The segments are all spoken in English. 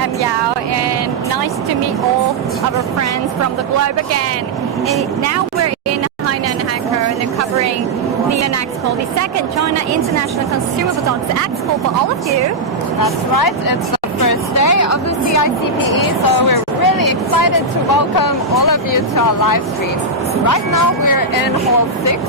I'm Yao, and nice to meet all our friends from the globe again. And now we're in Hainan, and they're covering the Expo, the second China International Consumer Products Expo for all of you. That's right. It's the first day of the CICPE, so we're really excited to welcome all of you to our live stream. Right now we're in Hall 6,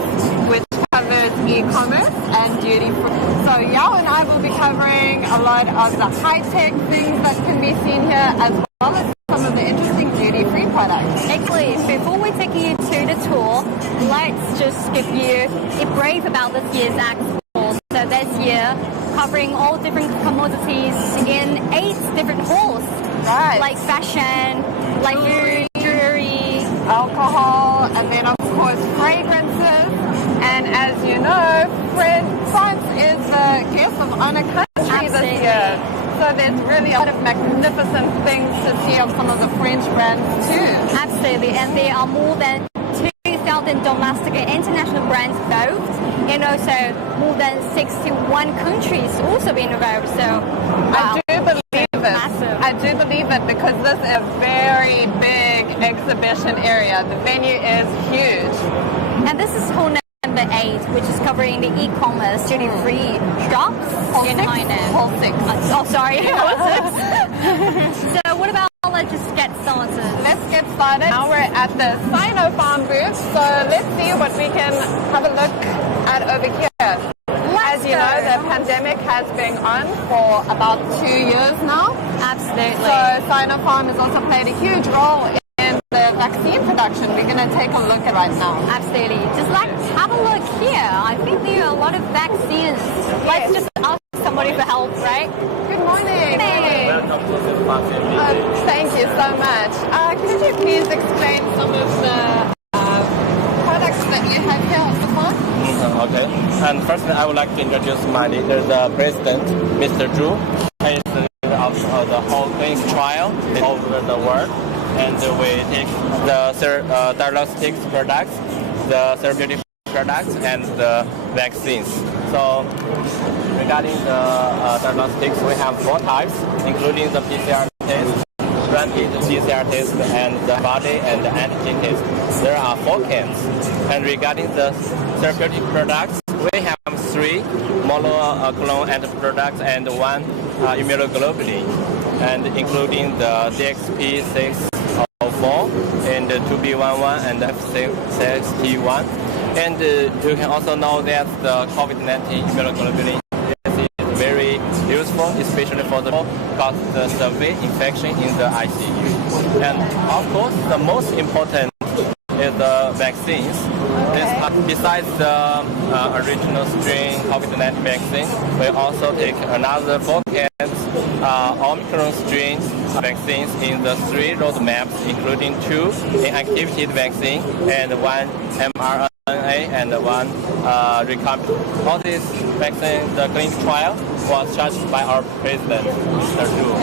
which covers e-commerce and duty free. So Yao and I will be covering a lot of the high-tech things that can be seen here, as well as some of the interesting duty-free products. Actually, before we take you to the tour, let's just give you a brief about this year's Expo. So this year, covering all different commodities in 8 different halls. Right. Like fashion, like food, jewelry, alcohol, and then of course fragrances. And as you know, France is the guest of honor country this year. So there's really a lot of magnificent things to see of some of the French brands too. Absolutely, and there are more than 2,000 domestic and international brands both, and also more than 61 countries also being involved. So wow. I do believe it. Massive. I do believe it because this is a very big exhibition area. The venue is huge. And this is hall number 8, which is covering the e-commerce duty-free shops in Hainan. Hall 6. Oh, sorry. Hall 6. So what about, let's just get started. Let's get started. Now we're at the Sinopharm booth, so let's see what we can have a look at over here. As you know, the pandemic has been on for about 2 years now. Absolutely. So Sinopharm has also played a huge role in the vaccine production. We're going to take a look at right now. Absolutely. Just like have a look here. I think there are a lot of vaccines. Yes. Let's just ask somebody for help, right? Good morning. Hey. Welcome to the vaccine. Thank you so much. Could you please explain some of the products that you have here on the phone? Okay. And first, I would like to introduce my leader, the president, Mr. Zhu. He is the leader of the whole clinical trial over the world. And we take the diagnostics products, the therapeutic products, and the vaccines. So regarding the diagnostics, we have 4 types, including the PCR test, rapid PCR test, and the body and the antigen test. There are 4 kinds. And regarding the therapeutic products, we have 3 monoclonal antibody products and 1 immunoglobulin, and including the DXP604 and 2B11 and F6T1. And you can also know that the COVID-19 immunoglobulin is very useful, especially for the cause the severe infection in the ICU. And of course, the most important is the vaccines. Besides the original strain COVID-19 vaccine, we also take another 4 cans Omicron strain vaccines in the 3 roadmaps, including 2 inactivated vaccine and 1 mRNA and 1 recombinant. All these vaccines, the clinical trial was charged by our president, Mr. Zhu.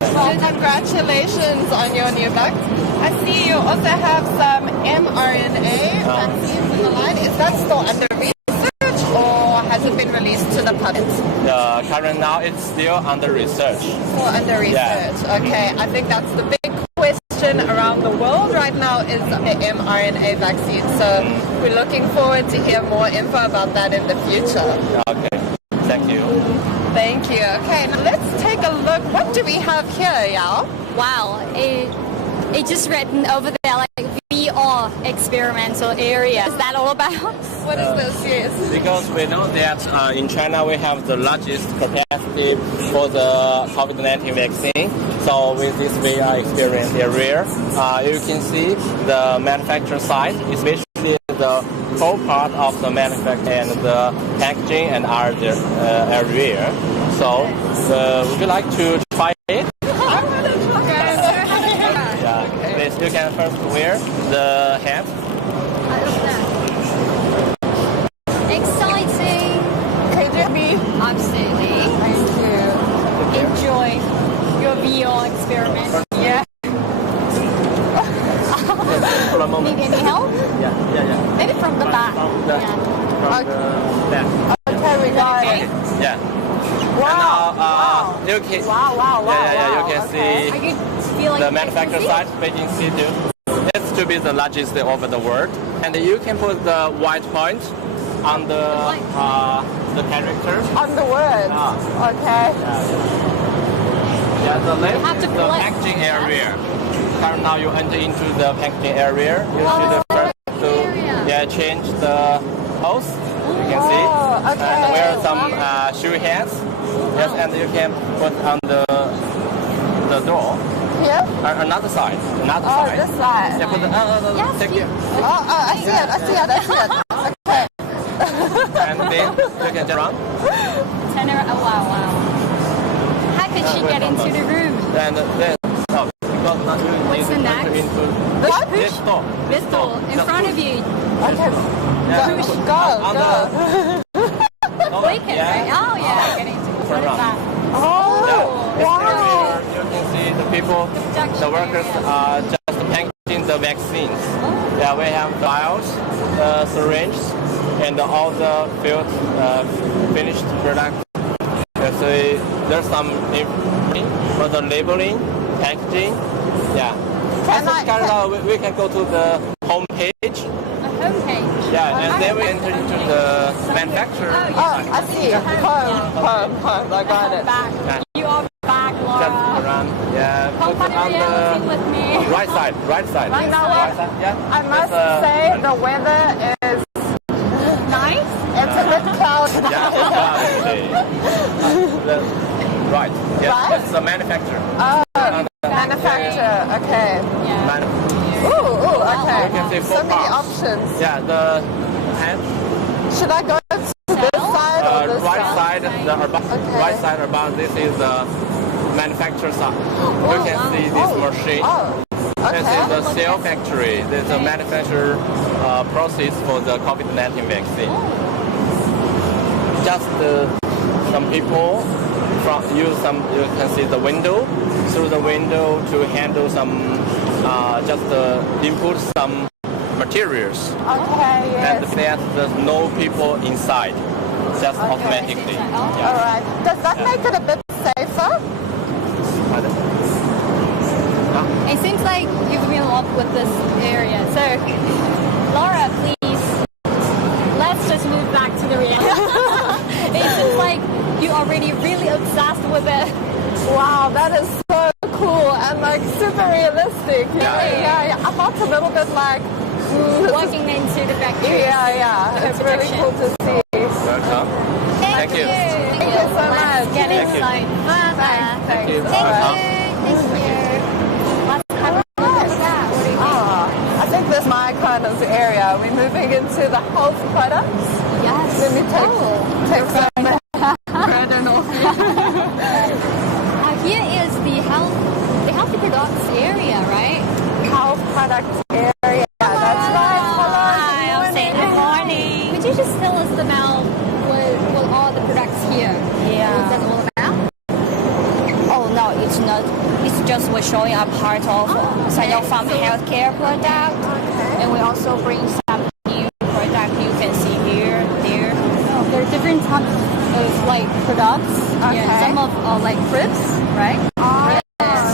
Well, congratulations on your new book. I see you also have some mRNA vaccines in the line. Is that still under research or has it been released to the public? Current now, it's still under research. Still under research. Yeah. Okay, I think that's the big question around the world right now is the mRNA vaccine. So we're looking forward to hear more info about that in the future. Okay, thank you. Thank you. Okay, now let's take a look. What do we have here, Yao? Wow, it just written over there like VR experimental area. Is that all about? What is this? Yes. Because we know that in China we have the largest capacity for the COVID-19 vaccine. So with this VR experience area, you can see the manufacturer side, especially the whole part of the manufacturing and the packaging and other area. So would you like to try it? I want to try it. Yeah. Please, you can first wear the hat. Exciting. KJB. Absolutely. Thank you. Enjoy your VR experiment. Yeah. For a moment. Need any help? Yeah. Maybe from the back. From the back. Okay, we got it. Yeah. Wow. And now, you can, Wow. you can the manufacturer side, Beijing City. It's to be the largest over the world. And you can put the white point on the character. On the word. Okay. Yeah, the left have is to the collect. packaging area. So now you enter into the packaging area. You see the first to change the hose. You can see. okay. And wear some shoe heads. Yes, and you can put on the door. Here? Another side. Another Oh, side. this side. Yeah, put the, take it. I see it. Okay. And then you can just run. Wow. How could she get into the room? And then stop. Because now you What's the need to next? enter into What? this door. This door in Just front push. of you. Okay. Yeah. Go. We can, right? Oh, yeah. Get into Turn what is around. that? Oh, wow. You can see the people, the workers are just packaging the vaccines. Yeah, we have vials, syringes, and all the filled, finished products. So there's some information for the labeling, packaging. Yeah. We can go to the home page. A homepage. Yeah, and then we enter into the manufacturer. Oh, I see. Perm. I got it. Back. Yeah. You are back, Just Laura. around. Yeah, Come put it on reality the with me. right side. You know what? Right side. Yeah. I must Just, say the weather is Nice. it's a bit cloudy. Right. Yes, Right? that's the manufacturer. Manufacturer. Okay. Yeah. Ooh, okay. You can see So four many parts. options. Yeah, the hand, Should I go to this side or this right side? side, right side about this is the manufacturer side. You can see this machine. Oh, This is okay. the cell factory. This is the manufacturer process for the COVID-19 vaccine. Just some people you can see the window, through the window to handle some, input some materials. Okay, And yes. there's no people inside, just automatically. All right. Does that make it a bit safer? It seems like you've been up with this area. So, Laura, please, let's just move back to the reality. It seems like you're already really obsessed with it. Wow, that is so cool and like super realistic. Yeah. I thought a little bit like. Walking into the factory. Yeah. It's really cool to see. Welcome. Thank you. Thank you so much. Get Thank you. inside further. Thank you. Thank you. Let's have a look at that. What do you think? I think this is my kind of area. We're moving into the health products. Yes. Let me take some bread and all. Here is the healthy products area, right? Health products area. That's right. Hello. Hi, I'm saying good morning. Could you just tell us about what all the products here? What's that all about? Oh no, it's not. It's just we're showing a part of Sinopharm healthcare product, and we also bring some new product you can see here, there. There are different types of like products. Okay. Some of like crisps, right?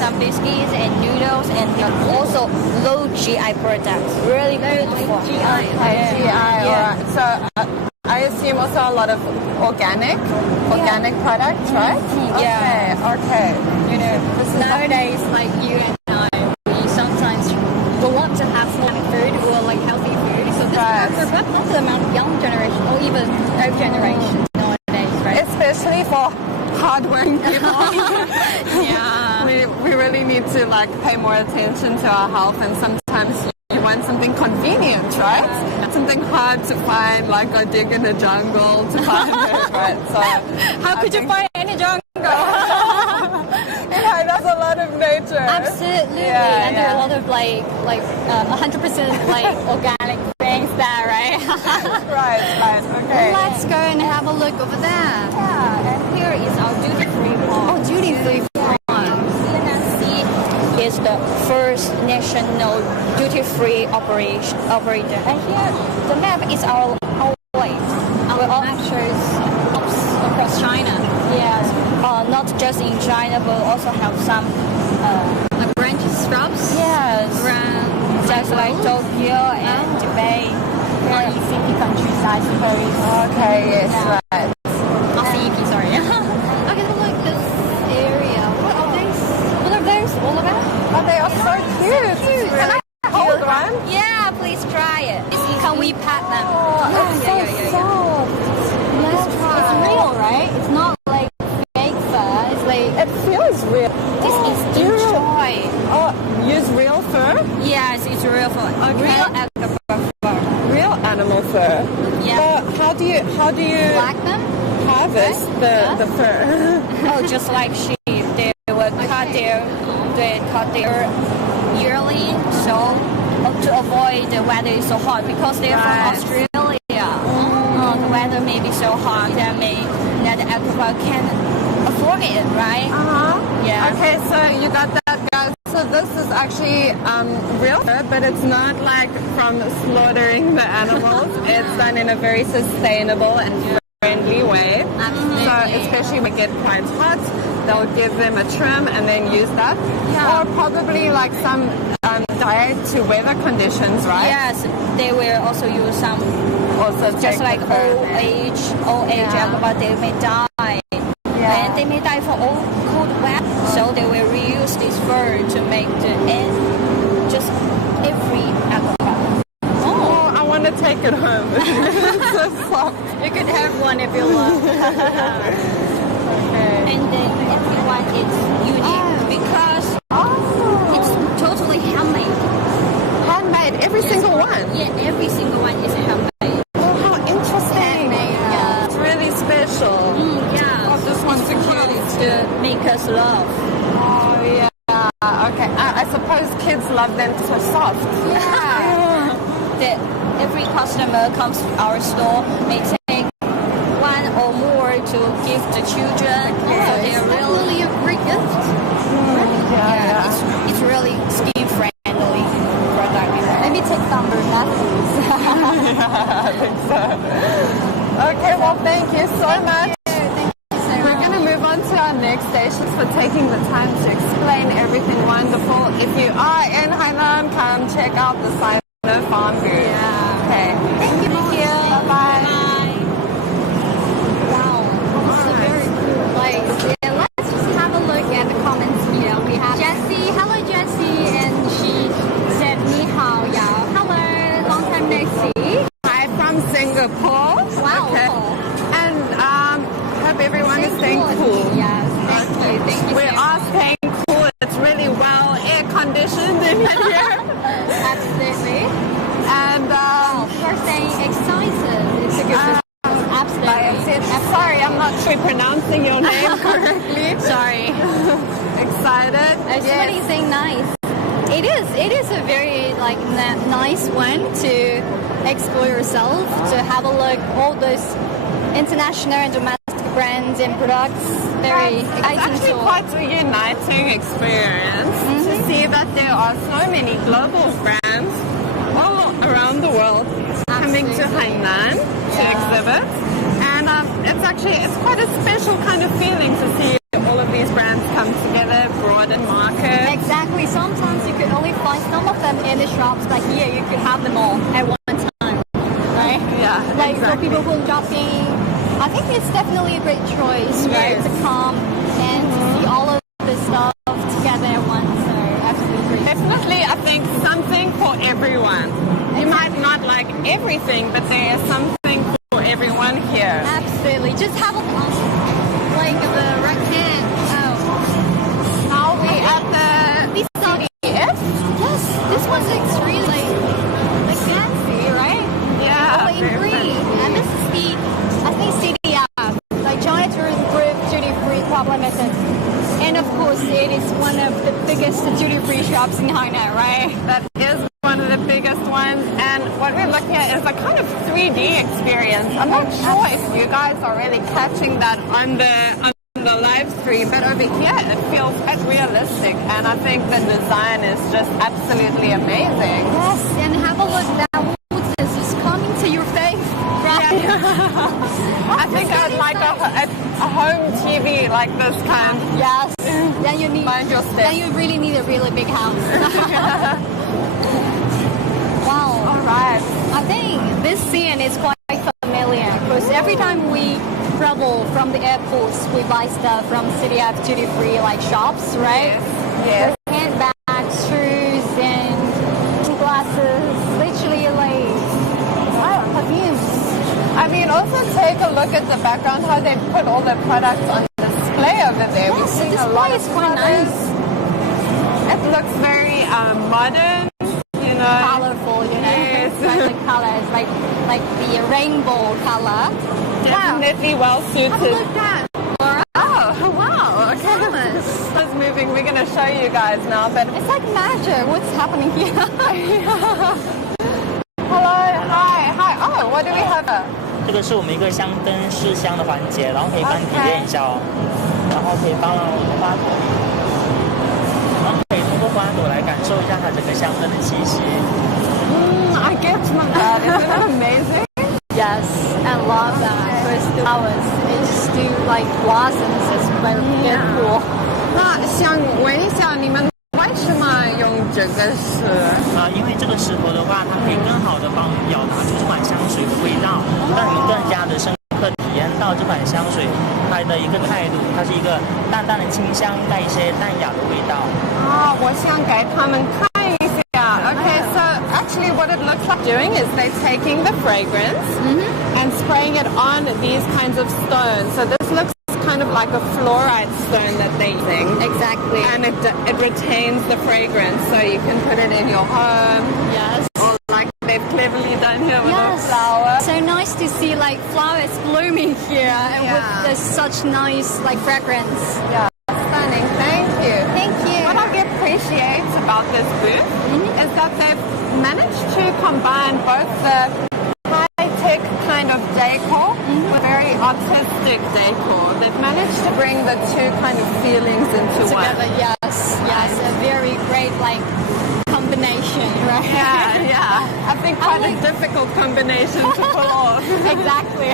Some biscuits and noodles, and also low GI products. Really beautiful. GI. Alright. So I assume also a lot of organic products, right? Yeah. Okay. You know, nowadays, like you and I, we sometimes will want to have organic food or like healthy food. So this Right. is for quite a amount of young generation or even old generation nowadays, right? Especially for hardworking people. Yeah. We really need to like pay more attention to our health, and sometimes you want something convenient, right? Something hard to find, like go dig in the jungle to find it, right? So How could you find any jungle? yeah, there's a lot of nature. Absolutely. Yeah, And there are a yeah. lot of like 100% like organic things there, right? Right. Okay. Let's go and have a look over there. Yeah, and here is our duty-free part. Oh, duty-free one. CNC is the first national duty-free operator. And here, the map is our way. Our map shows shops across China. Yes, not just in China, but also have some Like branches. shops Yes. around Just like Tokyo and Dubai. ECP countryside, Paris. Okay, yes, right. not CEP, sorry. Okay, so like this area. What are these? What are those all about? Oh, they are so cute. Can I hold one? Yeah, please try it. Can we pat them? Oh, it's so soft. It's real, right? It's not like fake fur. It's like It feels real. this is enjoy. Oh, use real fur? Yes, it's real fur. Okay. Real alpaca fur. Real animal fur. Yeah. But how do you Black them? harvest the fur? Oh, just like sheep, they will cut their yearling so to avoid the weather is so hot because they're from Right. Australia. The weather may be so hot that the alpaca can afford it, right? Yeah. Okay, so you got that, guys. So this is actually real fur, but it's not like from slaughtering the animals. It's done in a very sustainable and friendly way. Absolutely. So especially when it gets quite hot, they'll give them a trim and then use that. Yeah. Or probably like some diet to weather conditions, right? Yes, they will also use some, Also just take like the fur. old age Yeah. alpaca, they may die. Yeah. And they may die for all cold weather. So they will reuse this fur to make just every alpaca. Oh, I want to take it home. It's so soft. You could have one if you love. And then everyone is unique because it's totally handmade. Handmade, every single one. Yeah, every single one is handmade. Oh, how interesting. Yeah. It's really special. Yeah. Oh, this one's so cute. To make us love. Oh, yeah. Okay. I suppose kids love them so soft. Yeah. That every customer comes to our store may take one or more to give the children. So they are really a great gift. it's really skin friendly product. Maybe take some for napkins. I think so. Okay, well, thank you so much. We're going to move on to our next station for taking the time to explain everything wonderful. If you are in Hainan, come check out the Sino Farm Group. Yeah. Okay. Thank you. Bye-bye. Wow. This is very cool. Like, yeah, let's just have a look at the comments here. We have Jessie. Hello, Jessie. And she said, Ni hao, yeah. Hello. Long time no see. Hi from Singapore. Wow. Okay. And hope everyone is staying cool. Yes. Thank you. Thank you. We so are much. staying cool. It's really well air conditioned in here. Absolutely. And We're staying excited. It's a good Absolutely. sorry, I'm not sure pronouncing your name correctly. Sorry. Excited. Somebody saying nice. It is a very like nice one to explore yourself, to have a look all those international and domestic brands and products. Very It's exciting actually to quite a uniting experience to see that there are so many global brands all around the world coming to Hainan to exhibit. And it's quite a special kind of feeling to see all of these brands come together, broaden market. Exactly. Sometimes you could only find some of them in the shops, but here you could have them all at one time, right? Yeah, Like exactly. for people who are shopping, I think it's definitely a great choice, right? Yes. To come and to see all of this stuff together at once. So absolutely great. Definitely, I think something for everyone. You might not like everything, but there is something for everyone here. Absolutely. Just have a look like the right hand. Oh. Are we at the These are DF? yes, this one's extremely like fancy, right? Yeah. All in very green. And this is the I think CDF, like China Tourism Group duty-free problem method. And of course it is one of the biggest duty-free shops in Hainan, right? That is one of the biggest ones, and what we're looking at is a kind of 3D experience. I'm not sure if you guys are really catching that on the live stream, but over here it feels quite realistic, and I think the design is just absolutely amazing. Yes, and have a look. That lotus is coming to your face, right? I think I'd like a home TV like this kind. Yes. Then you need. Mind your step. Then you really need a really big house. Wow. All right. I think this scene is quite familiar because every time we travel from the airports, we buy stuff from CDF duty-free like shops, right? Yes. Handbags, shoes, and glasses, literally like perfumes. I mean, also take a look at the background, how they put all the products on display over there. Yes, the display is quite nice. It looks very modern, you know. Colorful, you know. Yes. Like the colors, like the rainbow color. Definitely well suited. Have a look at that. Oh, wow. Okay. It's moving. We're going to show you guys now, but It's like magic. What's happening here? hello, hi. Oh, what do we have? 这个是我们一个香灯试香的环节，然后可以帮你体验一下哦，然后可以帮花朵，然后可以通过花朵来感受一下它整个香灯的气息。I get my God. Isn't that amazing? Yes, I love that. Because the flowers, they just do like blossoms. It's very beautiful. 那想问一下，你们为什么用这个石？因为这个石头的话，它可以更好的帮我们表达出这款香水的味道，让你们更加的深刻体验到这款香水它的一个态度，它是一个淡淡的清香，带一些淡雅的味道。啊，我想给他们看一下。Okay, so actually what it looks like doing is they're taking the fragrance and spraying it on these kinds of stones. So this looks kind of like a fluoride stone that they're using. Exactly. And it retains the fragrance, so you can put it in your home. Yes. Or like they've cleverly done here with Yes. a flower. So nice to see like flowers blooming here and Yeah. with this such nice like fragrance. Yeah, stunning. Thank you. Thank you. What I appreciate about this booth is that they've managed to combine both the high-tech kind of decor with very artistic decor. They've managed to bring the two kind of feelings into Together, one. yes, a very great like combination, right? Yeah. I think quite a difficult combination to pull off. Exactly.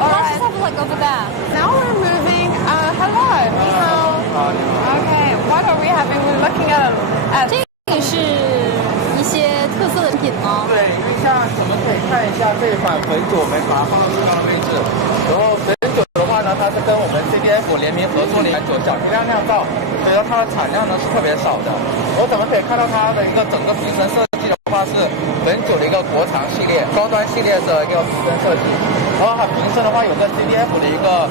All Let's right. just have a look over there. Now we're moving. Hello. Okay. What are we having? We're looking at 这个是一些特色的品哦。对，因为像我们可以看一下这一款汾酒，我们把它放到最高的位置。然后汾酒的话呢，它是跟我们 GDF 联名合作的酒，小批量酿造，所以说它的产量呢是特别少的。我们可以看到它的一个整个瓶身设计的话是汾酒的一个国潮系列、高端系列的一个瓶身设计。然后它瓶身的话有个 GDF 的一个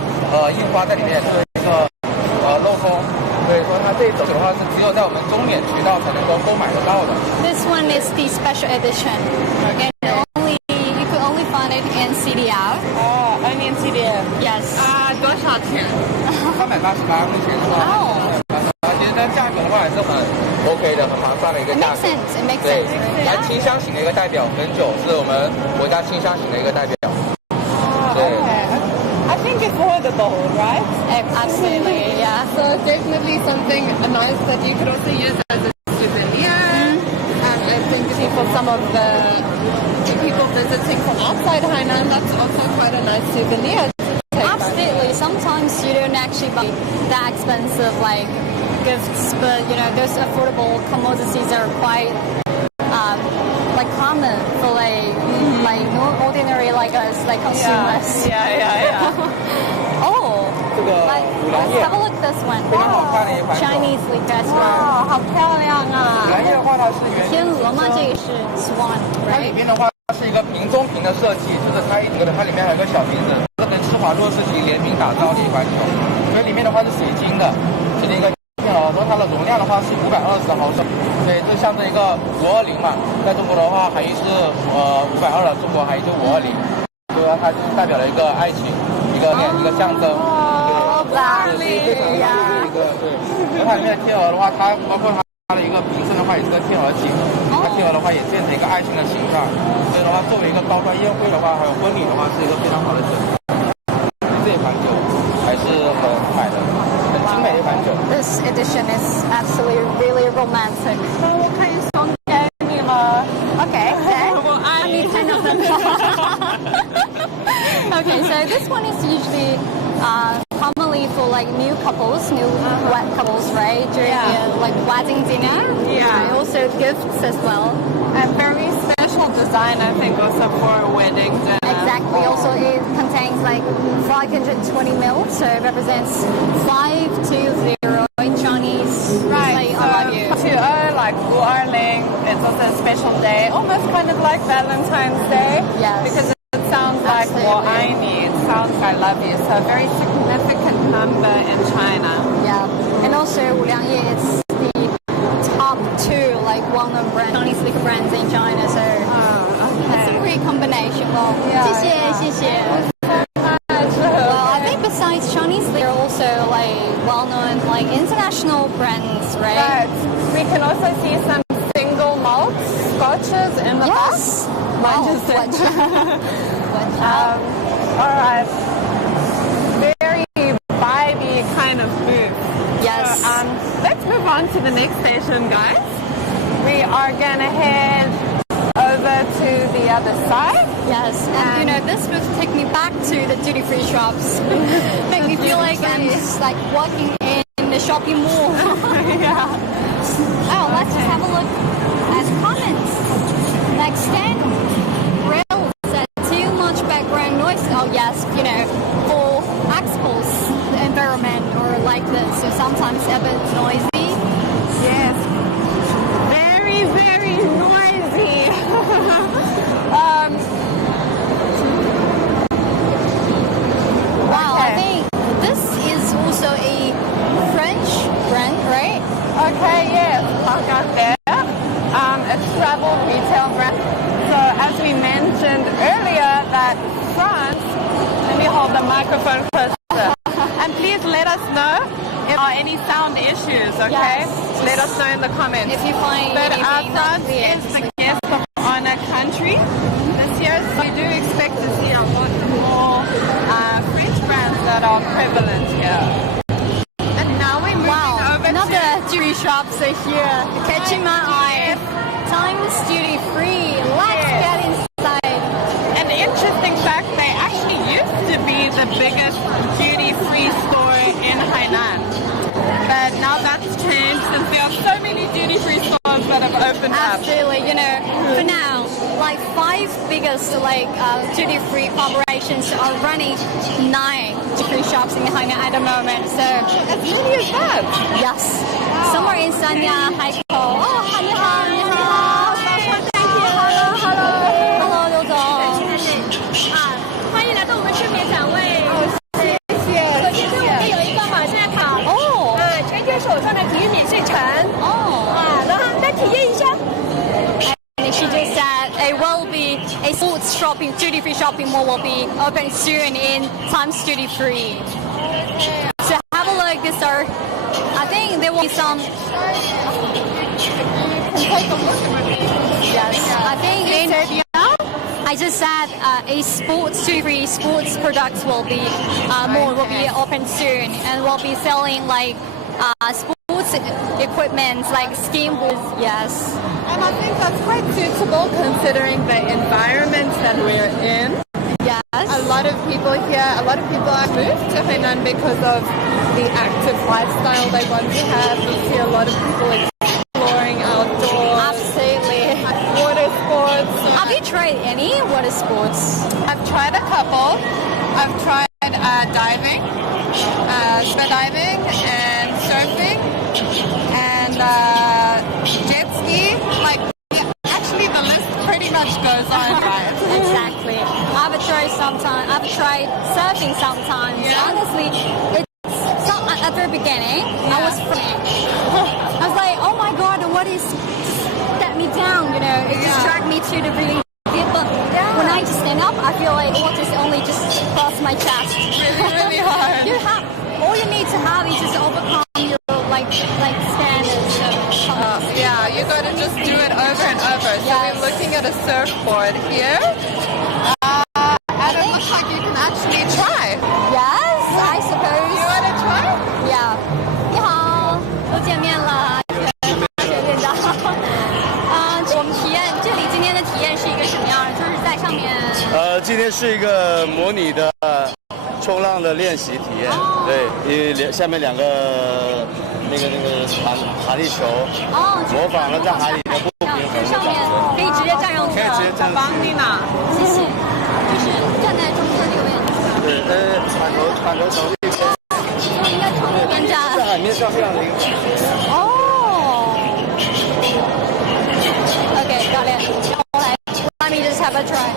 印花在里面，就是一个镂空。所以说它这一种的话是只有在我们中免渠道才能够购买得到的。This one is the special edition, and you could only find it in CDF. only in CDF. Yes. 多少钱388块钱是吧？Oh. 其实呢，价格的话也是很 OK 的，很划算的一个 It 价 makes 格。 sense. It makes 对， sense. 来清香型的一个代表，汾酒是我们国家清香型的一个代表。对。I think affordable, right? Absolutely, yeah. So definitely something nice that you could also use as a souvenir. And I think for some of the people visiting from outside Hainan, that's also quite a nice souvenir to take back. Absolutely. Sometimes you don't actually buy that expensive like gifts, but you know those affordable commodities are quite like common for like ordinary like us like consumers. Yeah. Oh, 这个 like 五粮 let's 液 have a look at this one. 非常好看的一款酒。 Chinese liquor as well. 哇，好漂亮啊！五粮液的话，它是原天鹅吗？这个是 swan, 它里 right? 面的话是一个瓶中瓶的设计，就是它里面还有个小瓶子，这跟施华洛世奇联名打造的一款酒，所以里面的话是水晶的，是一个片哦，说它的容量的话是520毫升，所以这象征一个520嘛，在中国的话含义是520的，中国含义就520，所以说它就是代表了一个爱情，一个象征。对，非常的一个对。然后它里面的天鹅的话，它包括它的一个瓶身的话也是个天鹅颈，它天鹅的话也见着一个爱情的形状，所以的话作为一个高端宴会的话，还有婚礼的话是一个非常好的选择。这一款酒还是很买的，很精美的一款酒。This edition is absolutely really romantic. 我可以送给你了。Okay, then 我爱 let me 你。turn off Okay, so this one is usually commonly for like new couples, wed couples, right? During like wedding dinner. Yeah. And also gifts as well. And very special design, I think, also for a wedding dinner. Exactly. Also, it contains like 520 ml, so it represents 520 in Chinese. Right, Like, I love you. like Wu Erling, it's also a special day, almost kind of like Valentine's Day. Yes. Because it sounds like Wo Ai Ni, it sounds like I love you. So a very significant number in China. Yeah. And also, Wu Liangye, it's the top 2 like well-known Chinese liquor brands in China. So it's a great combination. Well, 谢谢. Well, I think besides Chinese, they're also like well-known like international brands, right? But we can also see some single malt scotches in the back. Yes. Mine Wow. just said- What? All right. Very vibey kind of booth. Yes. So, let's move on to the next station, guys. We are gonna head over to the other side. Yes, and you know, this would take me back to the duty-free shops. Make me feel like I'm just like walking in the shopping mall. Yeah. Oh, let's just have a look at comments. Next stand, rail said too much background noise. Oh yes, you know, for expos, the environment or like this, so sometimes a bit noisy. Yes. Very, very noisy. Wow, Okay. I think this is also a French brand, right? Okay, yes. Lagardère. A travel retail brand. So as we mentioned earlier that France, let me hold the microphone closer. And please let us know if there are any sound issues, okay? Yes. Let us know in the comments. If you find But anything not France clear, is the guest of honor country this year, so we do expect to see a lot more French brands that are prevalent here. And now we're moving over another to... duty shops are here, catching my eye. Time is duty free. Let's Yes. get inside. An interesting fact, they actually used to be the biggest duty-free store in Hainan. But now that's changed since there are so many duty-free stores that have opened up. Absolutely, you know, for now, like 5 biggest like duty-free corporations are running 9 duty-free shops in Hainan at the moment. So As many as that. yes, somewhere in Sanya, Haikou. Oh, 你好，你好。Thank you. Hello, 刘总。欢迎来到我们正面展位。谢谢。首先我们有一个马赛跑，哦全天手上的体育免费城，哦。然后再体验一下。And she just said it will be a sports shopping, duty-free shopping mall will be open soon in Times Duty Free. So have a look. These are, I think there will be some. Yes, I think in. I just said a sports duty-free sports products will be mall will be open soon and will be selling like sports equipment like skiing boots. Yes. And I think that's quite suitable considering the environment that we're in. Yes. A lot of people here, a lot of people are moved to Hainan because of the active lifestyle they want to have. We see a lot of people exploring outdoors. Absolutely. Water sports. Have you tried any water sports? I've tried a couple. I've tried diving, scuba diving, and surfing, and jet ski. Like, actually, the list pretty much goes on, right? Exactly. I've tried surfing sometimes. Yeah. Honestly, it's not at the very beginning. I was freaking. I was like, oh my god, what is set me down? You know, it just dragged me to the really deep. But when I just stand up, I feel like water is only just across my chest. Really hard. All you need to have is just overcome your like standards. Yeah, you got to just do it over and over. So Yes. we're looking at a surfboard here. And it looks like you can actually try. Yes, I suppose. You want to try? Yeah. 你好，又见面了，学店长。我们体验这里今天的体验是一个什么样的？就是在上面今天是一个模拟的冲浪的练习体验，对，因为下面两个那个弹力球，模仿了在海里的不平衡的上面可以直接站上去，可以直接站上去。谢谢，就是站在中间这个位置。对，船头朝这边，应该朝这边站。在海面上非常灵活。Okay, got it. Let me just have a try.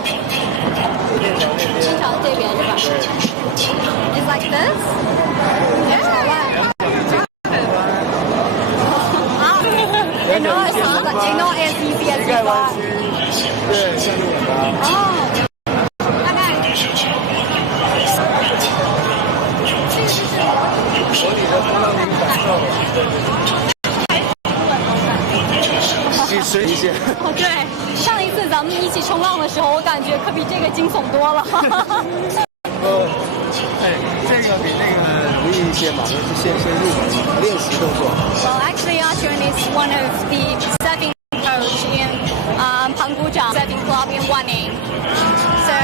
朝这边是吧？ It's like this? Yeah. It's not as easy as you thought. 对，像这样的。大概。模拟的冲浪的一个感受。你随一些。对，上一次咱们一起冲浪的时候，我感觉可比这个惊悚多了。这个比那个容易一些嘛，就是先入门练习动作。Well, actually, Ashwin is one of the surfing coach in Panggujang Surfing Club in Wanning. So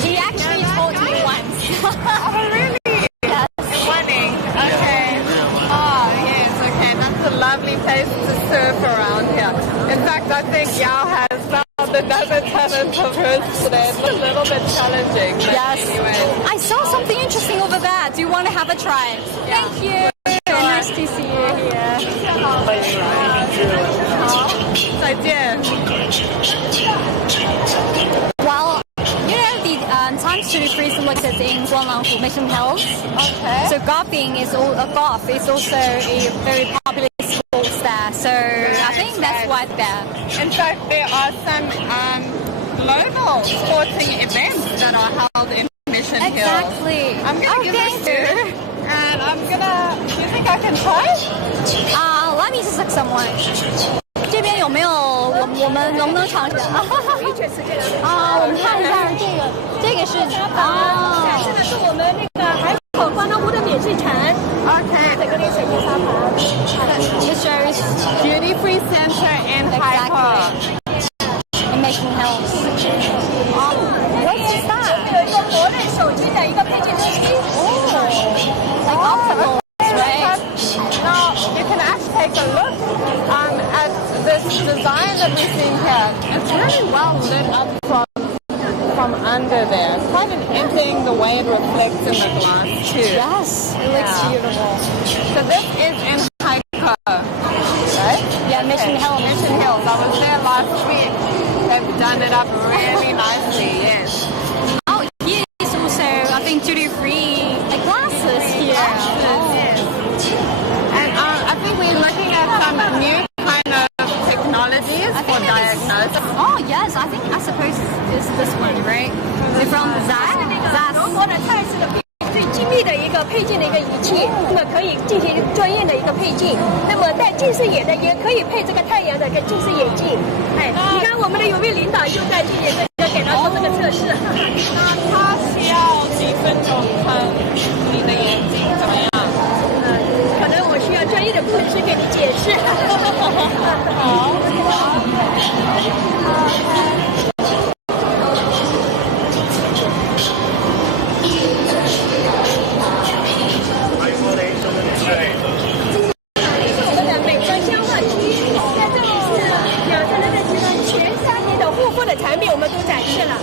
he actually taught me once. Oh, really? Yes. Wanning. Okay. Oh, yes. Okay. That's a lovely place to surf around here. In fact, I think Yao has found another talent of hers today. It's a little bit challenging. Yes. Anyway. I saw something interesting over there. Do you want to have a try? Yeah. Thank you. Nice to see you here. 再见. Well, you know the times to freeze located in Guanglanfu Mission Hills. Okay. So golf is also a very popular sport there. So I think that's why there. In fact, there are some global sporting events that are held in Mission Hill. Exactly. I'm going to give thank this you. to and I'm going to... Do you think I can try? Let me just ask someone. 这边有没有我们能不能尝试？我们看一下这个是这个是我们那个海口观光湖的免税城。Okay. 这个是水晶沙盘。It shows Duty Free Center in Hainan. in Mission Hills. What's that? 有一个国内手机的一个配件中心。Like opticals, right? Now, you can actually take a look at this design that we're seeing here. It's really well lit up from under there. It's quite interesting the way it reflects in the glass too. Yes, it looks beautiful. So this is in Hainan, right? Yeah, Mission Hills. Mission Hills. I was there last week. They've done it up really nicely, yes. Oh, here is also, I think, duty-free glasses here. Yes. And I think we're looking at some new kind of technologies for diagnosis. Oh, yes, I suppose it's this one, right? Is it from Zaz? 中国的泰式的最精密的一个配件的一个仪器，那么可以进行专业的一个配镜。那么戴近视眼的也可以配这个太阳的一个近视眼镜。哎，你看我们的有位领导就戴近视眼镜给他做这个测试。那他需要几分钟看你的眼睛怎么样？可能我需要专业的护士给你解释。好。我们的美妆消化区，在这里是养生人的集团前3年的护肤的产品，我们都展示了。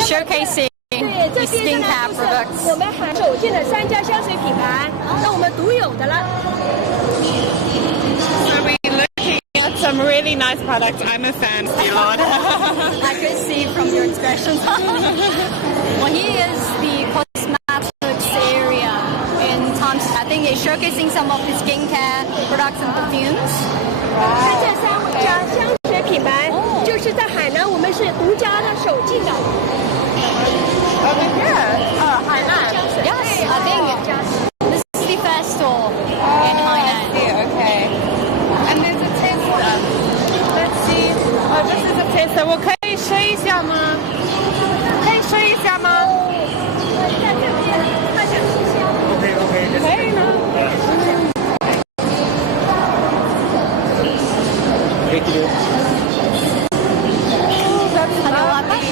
Showcasing 对，这边呢 skincare 就是 products. 我们海首建的3家香水品牌，那我们独有的了。 So we're looking at some really nice products. I'm a fan, dear Lord. I could see from your expressions. Well, here is the cosmetics area in Times. I think it's showcasing some of the skincare products and perfumes. 这3家香水品牌就是在海南我们是独家的首进的。 Over here? Oh, Hainan. Yes, I think this is the first store in Hainan. Okay. And there's a tester. Let's see. Oh, this is a tester. 我可以试一下吗？可以试一下吗？在这边，它想试一下。可以吗？ Thank you. Oh, that's lovely.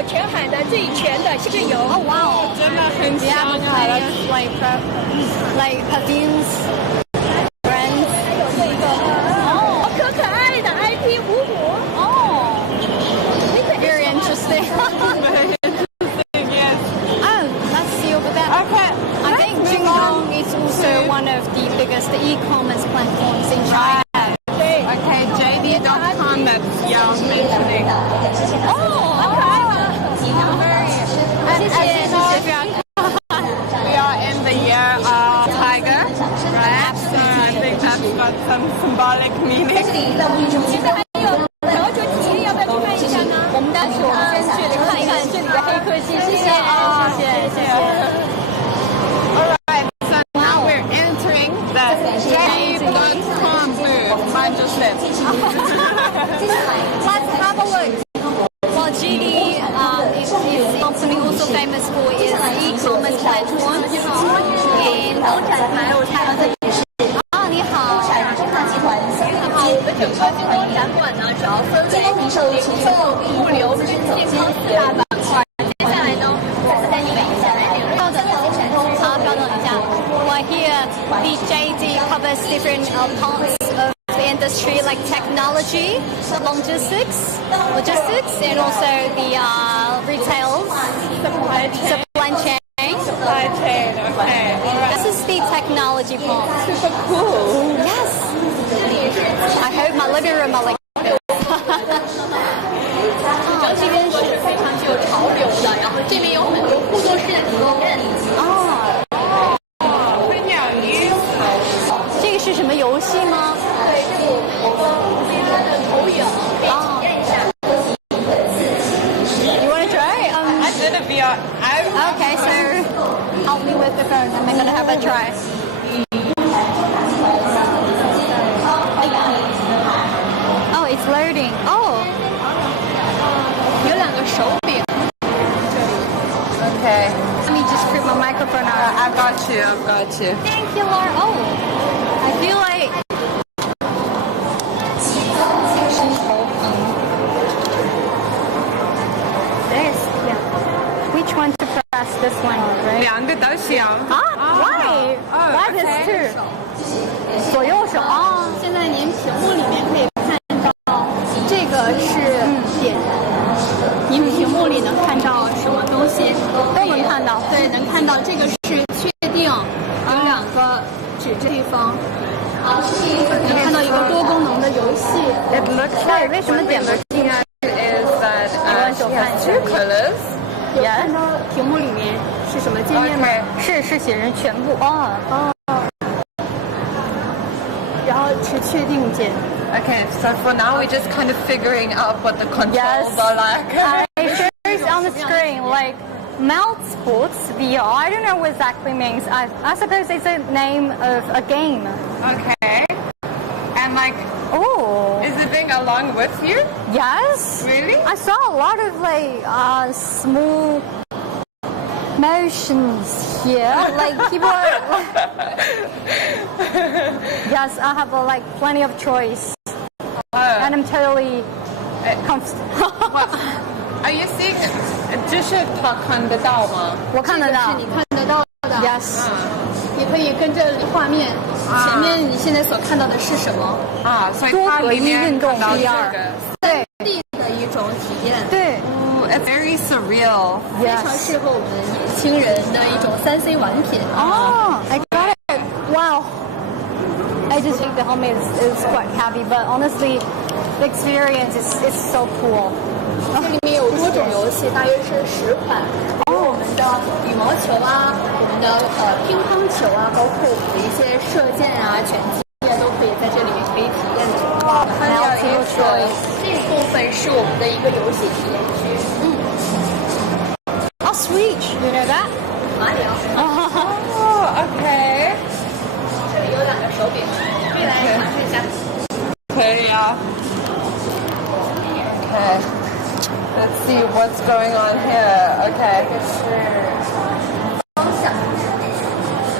有全海的最全的香油。Oh wow. 真的很 Do you 香 have 啊！ like perfumes, brands? 还有这个好可爱的 IP 五五。Oh, very interesting. Yes. Oh, let's see over there. Okay. I think Jingdong is also one of the biggest e-commerce platforms in China. Okay, JD.com that Yao mentioning. Oh, We are in the year of tiger, right? So I think that's got some symbolic meaning. 现在还有调酒体验，要不要去看一下呢？我们先去看一看这里的黑科技。谢谢，谢谢。Alright, so now we're entering the JD.com booth. Mind your step. Let's have a look. Well, GD is a company also famous for its e-commerce platform. And 你好。好，我们整个京东展馆呢，主要分为零售、物流、健康四大板块。接下来呢，我们带你们一起来领略到的稍等一下。Well, here the JD covers different parts of the industry like technology, logistics, and also the retail, supply chain. Supply chain, okay. Alright. This is the technology part. Super cool. Yes. I hope my living room are like this. 这边是非常具有潮流的，然后这边有很多互动式的体验。这个是什么游戏吗？对，这个我们它的投影可以体验一下。You want to try? I did a VR. Okay, so help me with the phone. I'm gonna have a try. Oh, it's loading. Oh. 有两个手柄。 Okay. Let me just put my microphone on. I got you. I've got you. Thank you, Laura. Oh, I feel like. This, yeah. Which one to press? This one, right? 两个都行。Why? Why this two? 左右手啊。现在您屏幕里面可以看到，这个是点。您屏幕里能看到什么东西？都能看到。对，能看到这个是确定有两个指这地方。能看到一个多功能的游戏。 It looks like what we're looking at is that she has two colors. Yes. 看到屏幕里面是什么界面吗？ Okay. 是写成全部哦。然后是确定键。 Okay, so for now we're just kind of figuring out what the controls are like. It shows on the screen like Mount Sports VR. I don't know what exactly means. I suppose it's a name of a game. Okay. And like, Oh. is it being along with you? Yes. Really? I saw a lot of like small motions here. Like people are. Yes, I have like plenty of choice. And I'm totally comfortable. Are you seeing? 这是他看得到吗？我看得到。是你看得到的。 Yes. 你可以跟着画面，前面你现在所看到的是什么？所以它里面看到这个。对。的一种体验。对。It's very surreal. 非常适合我们年轻人的一种3C 玩品。I got it. Wow. I just think the helmet is quite heavy, but honestly, the experience is so cool. 这里面有多种游戏，大约是10款。我们的羽毛球啊，我们的乒乓球啊，包括我们的一些射箭啊、拳击啊，都可以在这里面可以体验的。还有一个这部分是我们的一个游戏体验区。Oh, sweet. You know that? 马里奥。Okay. 这里有2个手柄，可以来尝试一下。可以啊。Okay. Let's see what's going on here. Okay.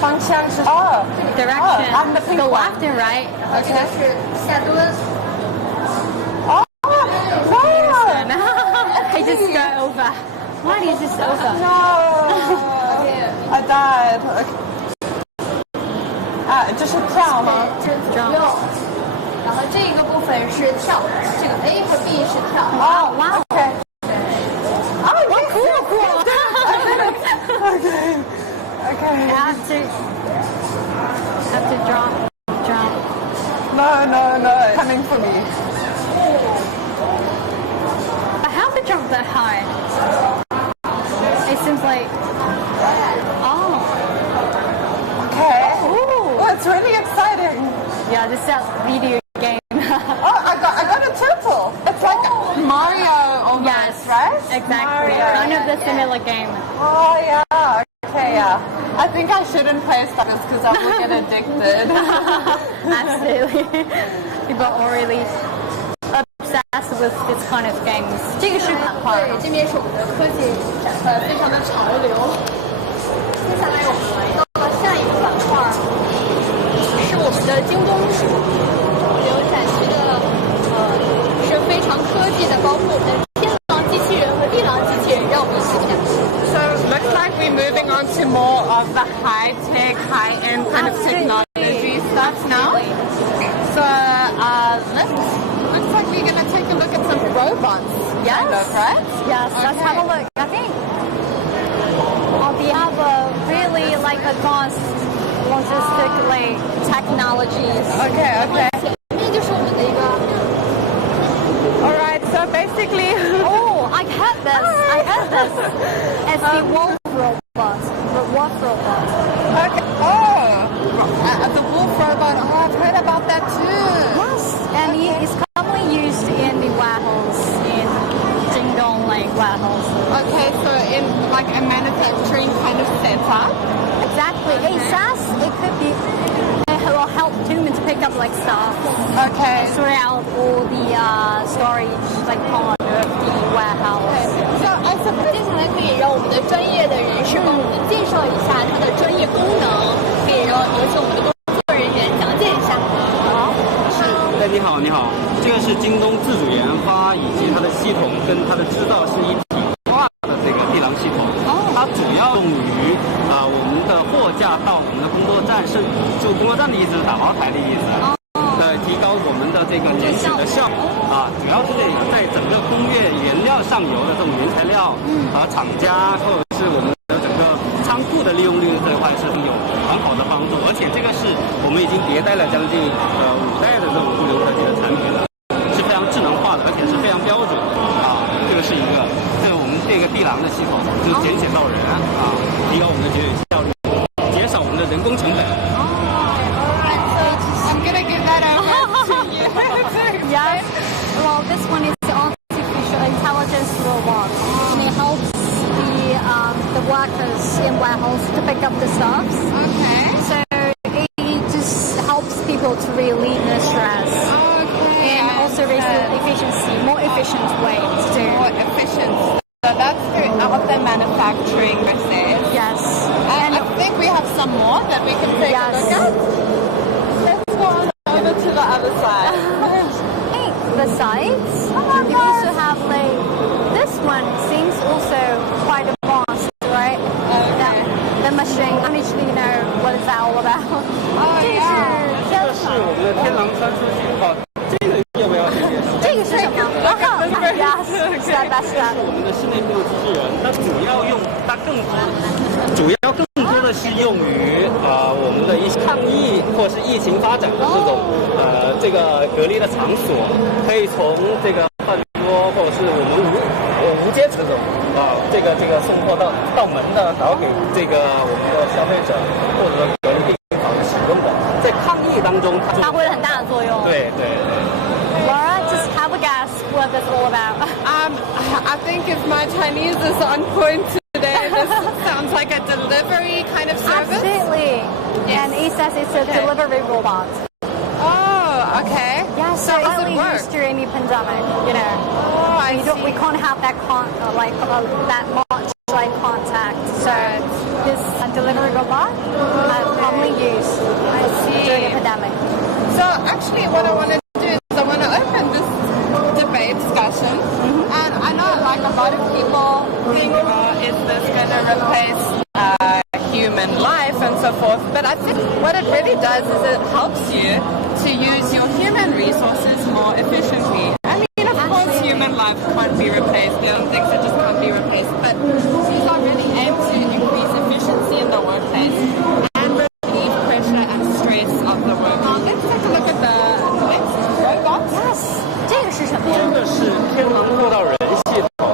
方向是Direction. I'm the pink Go one. left and right. 这个是下蹲。Wow. I just go over. Why is this over? No. I died. Okay. 啊，这是跳吗？这是左右，然后这个部分是跳，这个 A 和 B 是跳。哦，哇 ，OK。哦，cool. Okay. Have to drop. No, coming for me. But how to jump that high? It seems like. Oh. Okay. Ooh, it's really exciting. Yeah, this is a video game. Oh, I got a turtle. It's like Mario almost, Yes, right? exactly. Mario. Kind of the similar game. Oh, yeah. Okay, yeah. I think I shouldn't play Stars because I will get addicted. Absolutely. People are really obsessed with this kind of games. 这个是板块。对，这边是我们的科技展，非常的潮流。接下来我们来到了下一个板块，是我们的京东流展区的，是非常科技的，包括我们的天狼机器人和地狼机器人，让我们一起看。So looks like we're moving on to more of the high-tech, high-end kind of technology stuff now. So looks like we're going to take a look at some robots. Yes. Kind of, right? Yes, let's Okay. have a look. I think we have a really like advanced logistic like technologies. Okay. 前面就是我们的一个 All right, so basically... Oh, I heard this. It's the wolf robot. The wolf robot. Okay. Oh, the wolf robot. Oh, I've heard about that too. Yes, and it is commonly used in the warehouse in Jingdong like warehouse. Okay, so in like a manufacturing kind of setup. Exactly. It says it could be. It will help humans to pick up like stuff. Okay. Sort out all the storage like part of the warehouse. So I suppose 接下来可以让我们的专业的人士帮我们介绍一下它的专业功能，可以让有请我们的工作人员讲解一下。好，哎，你好，这个是京东自主研发以及它的系统跟它的制造是一体化的这个地狼系统。它主要用于我们的货架到我们的工作站，是就工作站的意思，打包台的意思。提高我们的这个检取的效果主要是在整个工业原料上游的这种原材料厂家或者是我们的整个仓库的利用率这一块是有很好的帮助，而且这个是我们已经迭代了将近5代的这种物流科技的产品了，是非常智能化的，而且是非常标准这个是一个，这个我们这个地狼的系统就是简写到人提高我们的节省效率，减少我们的人工成本。I'm gonna give that over to you. Yes. Well, this one is artificial intelligence robot, and it helps the workers in warehouse to pick up the stuffs. Okay. So it just helps people to relieve the stress Okay. and also raise the efficiency, more efficient way to do. More efficient. So that's throughout the manufacturing process. Yes. And I think we have some more that we can take a look at. Let's go on over to the other side. Hey, the sides. You also have like this one seems also quite advanced, right? The machine. I actually know what is that all about. Oh, yeah. 这是我们的天狼穿梭系统，这个要不要这个？这个是什么？是啊，我们的室内辅助机器人，它主要更多的是用于我们的一些抗疫或是疫情发展的这种这个隔离的场所，可以从这个饭桌或者是我们无接触这种这个送货到门的，然后给这个我们的消费者或者说隔离病房使用的，在抗疫当中它发挥了很大的作用。对。Laura, just have a guess what this is all about. I think if my Chinese is on point today, this sounds like a delivery kind of service. Absolutely. And it says it's a delivery robot. Oh, okay. Yeah, so does only it work? used during the pandemic, you know. Oh, We can't have that that much like contact. So this delivery robot commonly used during the pandemic. So actually what I want to do is I want to open this debate discussion. And I know like a lot of people think does is it helps you to use your human resources more efficiently. I mean, of course, human life can't be replaced. There are things that just can't be replaced. But these are really aimed to increase efficiency in the workplace and relieve pressure and stress of the work. Let's take a look at the next robot. Yes，这个是什么呀？这个是天能货到人系统。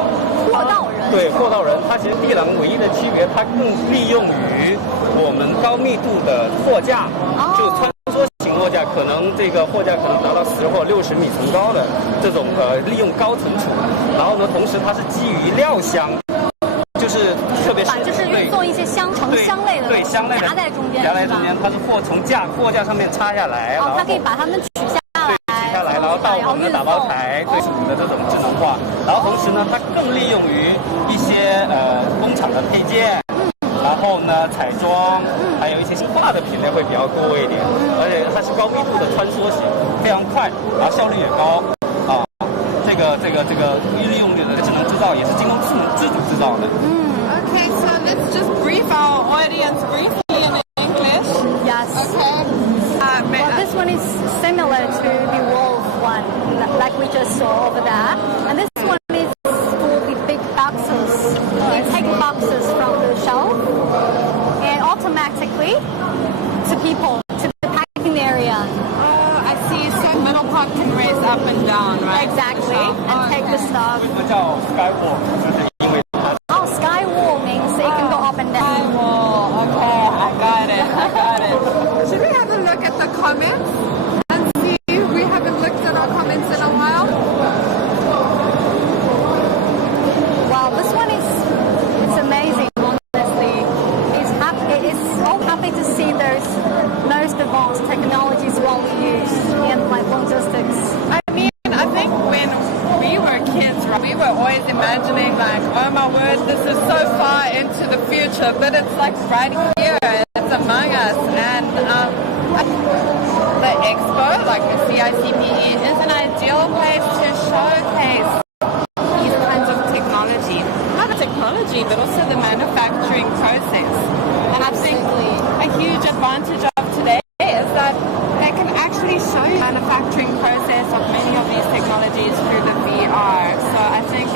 货到人。对，货到人，它其实地廊唯一的区别，它更利用于我们高密度的货架，就穿梭型货架，可能这个货架可能达到10或60米层高的这种利用高层处，然后呢，同时它是基于料箱。就是特别是就是运送一些成箱类的，对箱类的夹在中间，它是从货架上面插下来，然后它可以把它们取下来，然后到我们的打包台对属的这种智能化，然后同时呢，它更利用于一些工厂的配件，然后呢彩妆，还有一些新化的品类会比较多一点，而且它是高密度的穿梭型，非常快，然后效率也高啊。这个利用率的智能制造也是京东自主制造的。Okay, so let's just brief our audience briefly in English. Yes. Okay. Well, this one is similar to the wolf one, like we just saw over there. And this one is for the big boxes. You take boxes from the shelf and automatically to people, to the packing area. I see. So middle part can raise up and down, right? Exactly. And take the stuff. 为什么叫 skywalk？ 就是因为它。Oh, skywalk means it can go up and down. Skywalk. Okay, I got it. Should we have a look at the comments and see? We haven't looked at our comments in a while. Wow, this one it's amazing. Honestly, it's so happy to see those most advanced technologies well used in like logistics. I mean, I think when we were kids, right, we were always imagining like, oh my word, this is so far into the future, but it's like right here, it's among us. And the expo, like the CICPE, is an ideal place to showcase these kinds of technology. Not the technology, but also the manufacturing process. And I think a huge advantage of today is that they can actually show you the manufacturing process of many of these technologies through the VR. So I think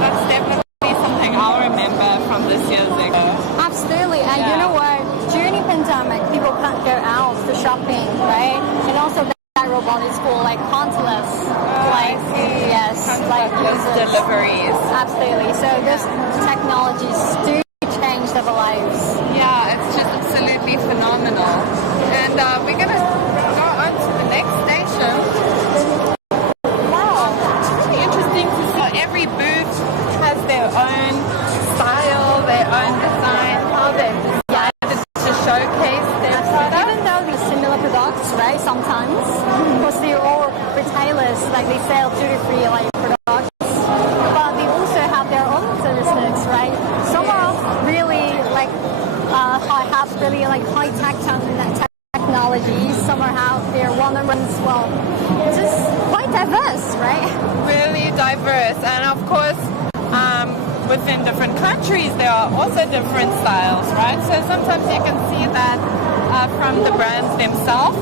that's definitely something I'll remember from this year's expo. Absolutely, and you know what? During the pandemic, people can't go out for shopping, right? And also that robotics for like countless, like deliveries. Absolutely. So those technologies do change our lives. Yeah, it's just absolutely phenomenal. And we're gonna go on to the next station. Wow, it's really interesting to see. Every booth has their own style, their own design, how they've decided to showcase their products. Even though they're similar products, right? Sometimes, because they're all retailers, like they sell duty-free like products, but they also have their own services, right? Some are really like have really like high-tech technologies. Some are have their one-on-one as well. It's just quite diverse, right? Really diverse, and of course, within different countries, there are also different styles, right? So sometimes you can see that from the brands themselves,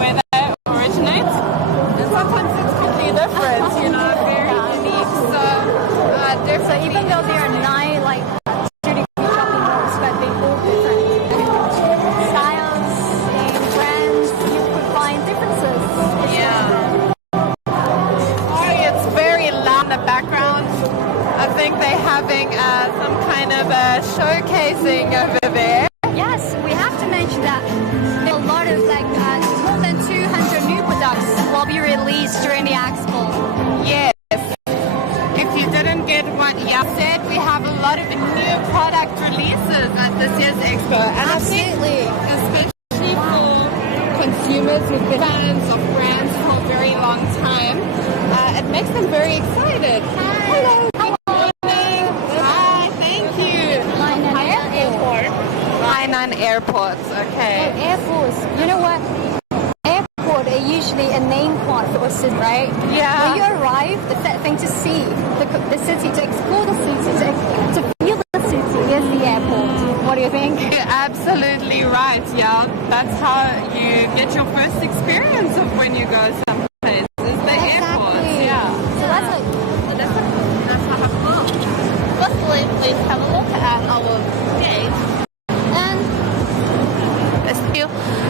where they originate, and sometimes it's completely different, you know, very unique. So, so even though there are 9 like duty-free shopping malls, but they all different styles and brands, you could find differences. Yeah. Oh, it's very loud in the background. I think they're having some kind of showcasing over there. Yes, we have to mention that there are a lot of like more than 200 new products will be released during the expo. Yes. If you didn't get what Yap said, we have a lot of new product releases at this year's expo. And Absolutely. I think especially for consumers who've been fans of brands for a very long time, it makes them very excited. Hello. Hainan Airport, okay. Oh, Air Force. You know what? Airport is usually a name part for a city, right? Yeah. When you arrive, the first thing to see the city, to explore the city, to feel the city is the airport. What do you think? You're absolutely right. Yeah, that's how you get your first experience of when you go someplace. Is the airport. Yeah. So that's how I feel. Firstly, please have a look at our gate.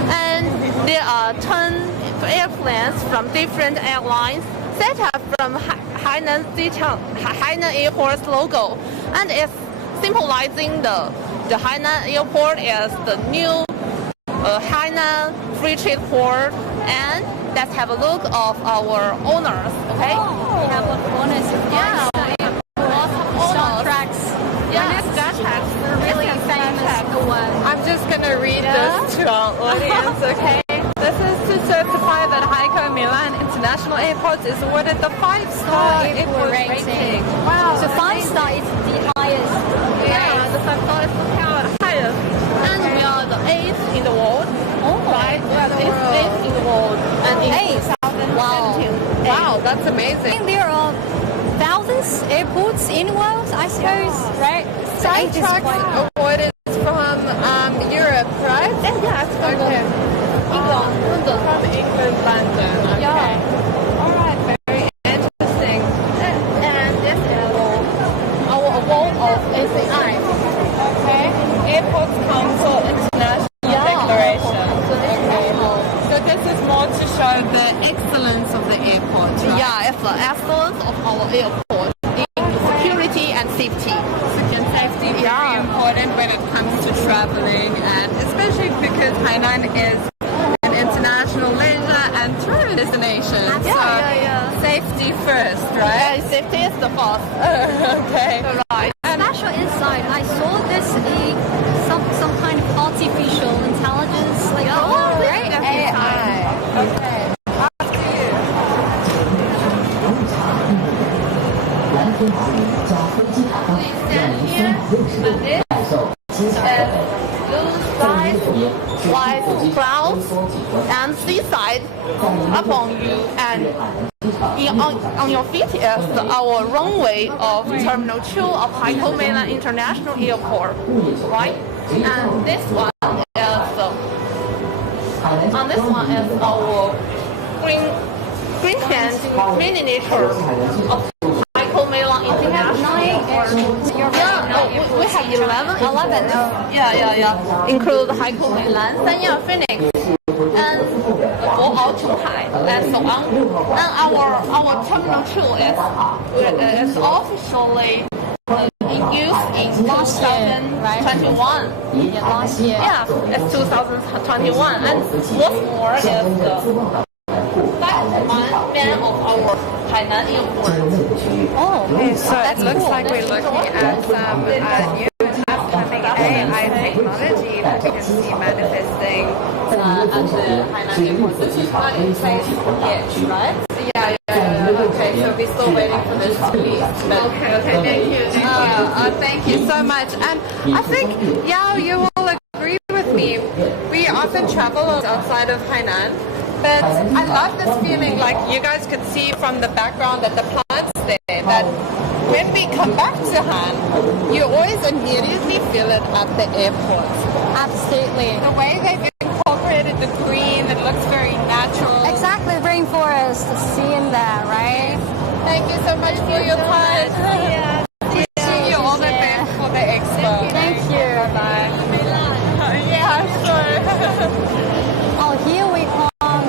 And there are 10 airplanes from different airlines set up from Hainan Airport's logo, and it's symbolizing the Hainan Airport as the new Hainan Free Trade Port. And let's have a look of our owners. Okay. we have a bonus. Yeah. Lots of Star Treks. Yeah, Star Treks. We're really famous for one. I'm just going to read this to our audience, okay? This is to certify that Haikou Milan International Airport is awarded the 5-star airport rating. Wow. So 5-star is the highest. Yeah, the 5-star is the highest. And we are the 8th in the world. Oh, Right? We are the 8th in the world. And in 2017. Wow, that's I amazing. think there are thousands airports in the world, I suppose, right? So Star 8 is Trek quite awarded from Europe, right? Yes, from Okay. England. From England, London. Okay. Yeah. All right, very interesting. And this is our award of ACI. Okay. Airports Council International Declaration. Okay. So this is more to show the excellence of the airport, right? Yeah, it's the excellence of our airport in security and safety. And safety is very important when it comes to traveling, and especially because Hainan is an international leisure and tourist destination. Safety first, right? Yeah, safety is the first. Okay. Right. special insight. I saw this some kind of artificial intelligence, like right? AI. Okay. After you. Please stand here like this. And blue skies, white clouds, and seaside upon you. And on your feet is our runway of Terminal 2 of Haikou Mainland International Airport, right? And this one is our green hand miniature of Haikou Mainland International Airport. Yeah, we have 11. Yeah. Include Haikou Mainland, Sanya Phoenix, and Bohao Chunghai, and so on. And our Terminal 2 is officially in use in Last year, right? 2021. Last year. Yeah, it's 2021. And what's more is the man of our Hainan Airport. Oh, So it looks like we're looking at some new upcoming AI technology that we can see manifesting. At the Hainan Airport. This is not in place yet, right? Yeah. Okay, so we're still waiting for this to be. Okay, thank you so much. And I think, you will agree with me. We often travel outside of Hainan, but I love this feeling, like you guys could see from the background that the plants there, that when we come back to Han, you always immediately feel it at the airport. absolutely. The way they've incorporated the green, it looks very natural. Exactly, rainforest, seeing that, right? Thank you so much for your time. See you all the best for the expo. Thank you. Bye. Yeah, sure. Oh, here we come.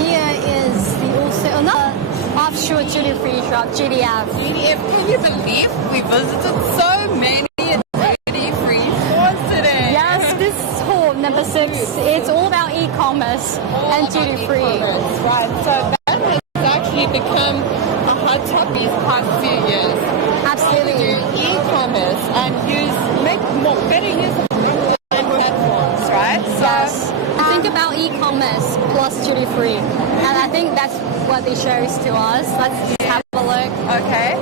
Here is the also another offshore duty-free shop, GDF. Can you believe we visited so many duty-free stores today? Yes, this is hall number 6. It's all about e-commerce and duty-free. Right, so that has actually become a hot topic these past few years. Absolutely. Do e-commerce and make better use of online platforms, right? Yes. Think about e-commerce plus duty-free. And I think that's what it shows to us. Let's just have a look. Okay.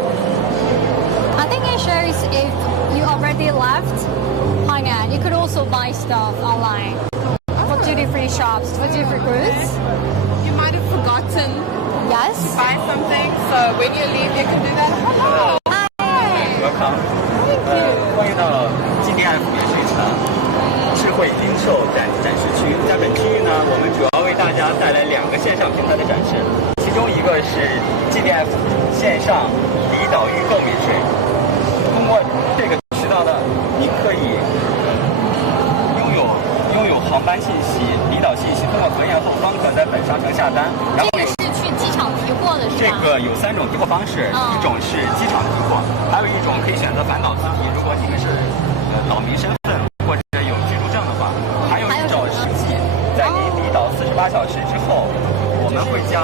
I think it shows if you already left Hainan, you could also buy stuff online for duty-free shops, for duty-free goods. You might have forgotten Yes. buy something, so when you leave, you can do that. Hello. Hi. Welcome. 关于到 GDF 也是一场智慧零售展示区，在本区域呢，我们主要为大家带来2个线上平台的展示，其中一个是 GDF 线上离岛预购免税，通过这个渠道呢，你可以拥有航班信息、离岛信息，通过核验后方可在本商城下单。然后这个是去机场提货的是这吧？个有3种提货方式，一种是机场提货，还有一种可以选择反导自提，如果你们是岛民身份或者有居住证的话，还有一种是在你离岛48小时之后，我们会直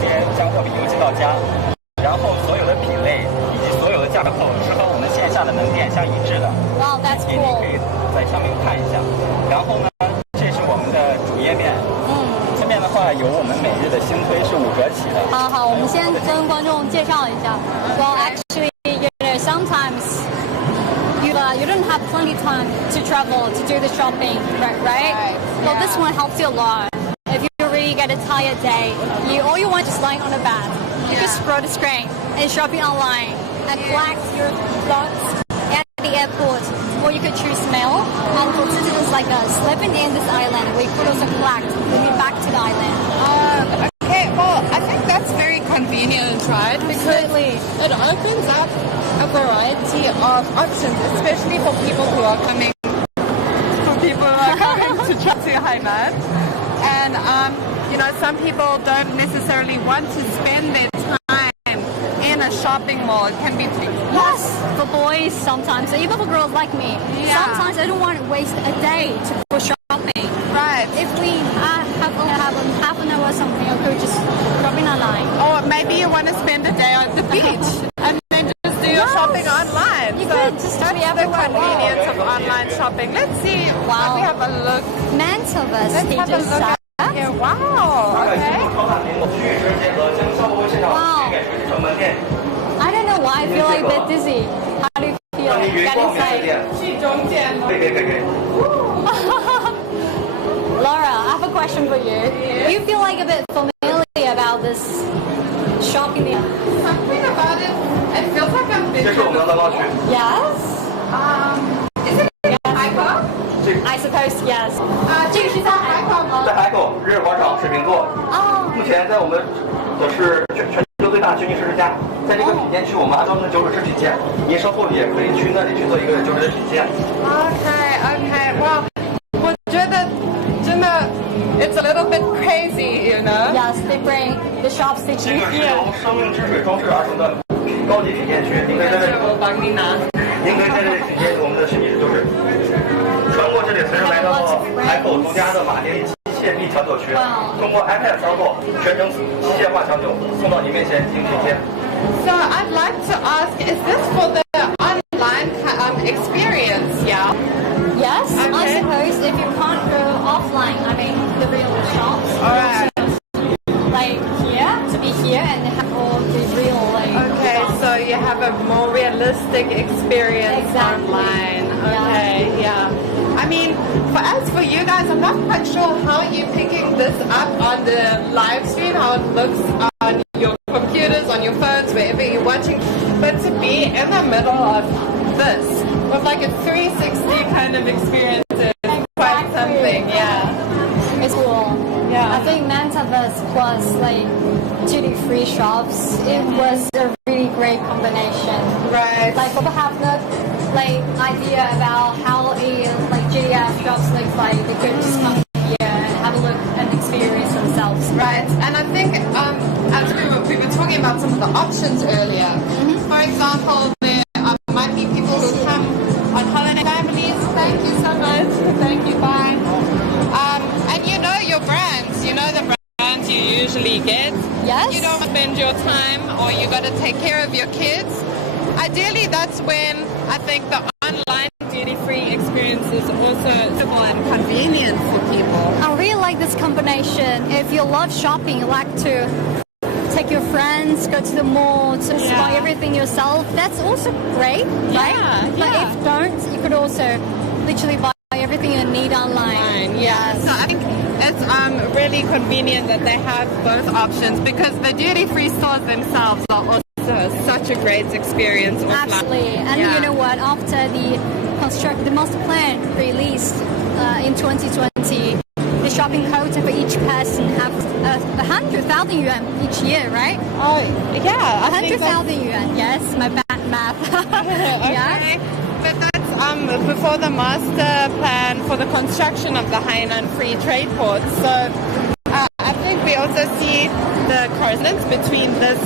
接将货品邮寄到家，然后所有的品类以及所有的价格是和我们线下的门店相一致的。Wow, that's 你 cool. 可以在上面看一下。然后呢，这是我们的主页面。这面的话有我们每日的新推是5折起的。好，我们先跟观众介绍一下。Well, actually, sometimes you don't have plenty of time to travel to do the shopping, right? Well, this one helps you a lot. If you really get a tired day, all you want is lying on the bed. You just scroll the screen and shopping online and collect your clothes at the airport. Or you could choose mail. And for citizens like us living in this island, we could also collect when we back to the island. Okay, well, I think that's very convenient, right? Because it opens up a variety of options, especially for people who are coming to Hainan. And, some people don't necessarily want to spend their time in a shopping mall. It can be... Yes, for boys sometimes, even for girls like me. Yeah. Sometimes I don't want to waste a day for shopping. Right. If we have half an hour or something, I could just shopping online. Or maybe you want to spend a day on the beach and then just do your shopping online. You so could just that's be the everywhere. convenience of online shopping. Let's see. Wow. Let me have a look. Metaverse, Let's he have a just look said. at here. Wow. Okay. Wow. I don't know why I feel like a bit dizzy. How do you feel? Get inside. Laura, I have a question for you. Do you feel like a bit familiar about this shopping? Something about it. It feels like I'm busy. Yes. Is it Haikou? I suppose yes. 这个是在海口吗？在海口日月广场水瓶座。目前在我们的是全球最大的虚拟设施家，在这个体验区，我们还专门的90支体验，您稍后也可以去那里去做一个90支体验。Okay. Well, 我觉得真的 it's a little bit crazy, you know? Yes, they bring the shops to 这个是由生命之水装饰而成的高级体验区，您可以在这里，您可以在这里体验我们的虚拟就是穿过这里，随时来到海口独家的马丁机械臂调酒区，通过 iPad 操作，全程机械化调酒送到您面前进行品鉴。So I'd like to ask, is this for the online experience? Yeah. Yes, I Okay. suppose if you can't go offline, I mean the real shops. Alright. Like here, to be here and have all the real Okay, so you have a more realistic experience Exactly. online. Okay, yeah. I mean, for you guys, I'm not quite sure how you're picking this up on the live stream, how it looks on your computers, on your phones, wherever you're watching. But to be in the middle of this, with like a 360 kind of experience is quite something, yeah. It's cool. Yeah. I think Metaverse plus duty-free shops, it was a really great combination. Right. Like people have no idea about how GDF shops looks like. They could just come here and have a look and experience themselves. Right, and I think as we were talking about some of the options earlier, for example, there might be people who come on holiday families. Thank you so much. Thank you, bye. And you know your brands, you know the brands you usually get. Yes. You don't spend your time or you got to take care of your kids. Ideally, that's when I think the online duty-free experience is also suitable and convenient for people. I really like this combination. If you love shopping, you like to take your friends, go to the mall, to buy everything yourself, that's also great, right? But if don't, you could also literally buy everything you need online. Yeah. So I think it's really convenient that they have both options because the duty-free stores themselves are also such a great experience. Absolutely. And you know what? After the master plan released in 2020, the shopping quota for each person have 100,000 yuan each year, right? Oh, yeah. 100,000 yuan. Yes, my bad math. Okay. Yeah. But that's before the master plan for the construction of the Hainan Free Trade Port. So I think we also see the correspondence between this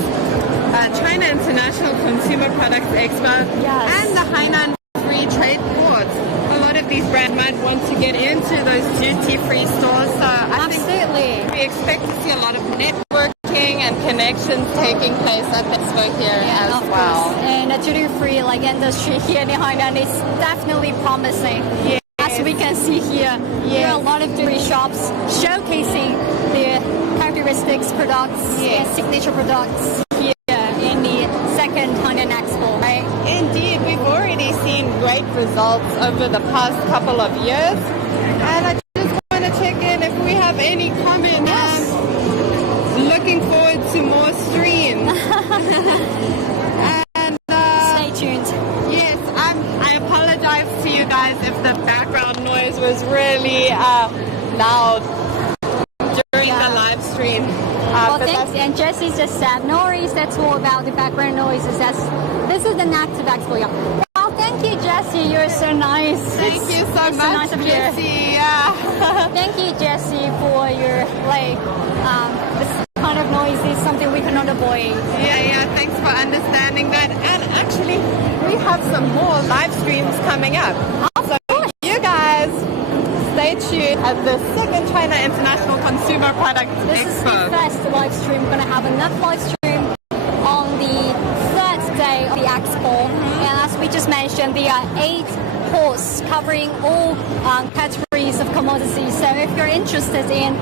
China International Consumer Products Expo and the Hainan Free Trade Port. A lot of these brands might want to get into those duty-free stores. So I think we expect to see a lot of networking and connections taking place at the expo here as well. Course. And the duty-free industry here in Hainan is definitely promising. Yes. As we can see here, there are a lot of duty shops showcasing their characteristics, products, and signature products here in the second Hainan Expo, right? Indeed, we've already seen great results over the past couple of years. And I just want to check in if we have any comment. Looking forward to more streams. And stay tuned. Yes, I apologize to you guys if the background noise was really loud during the live stream. Well, thanks. And Jessie just said, no worries, that's all about the background noises. This is an active expo. Well, thank you, Jessie. You're so nice. Thank you so much, Jessie. Thank you, Jessie, for your this kind of noise is something we cannot avoid. Yeah. Thanks for understanding that. And actually, we have some more live streams coming up. So you guys, stay tuned at the second China International Consumer Products Expo. This is the first live stream. We're going to have another live stream on the third day of the expo. And as we just mentioned, there are 8 halls covering all categories of commodities. So if you're interested in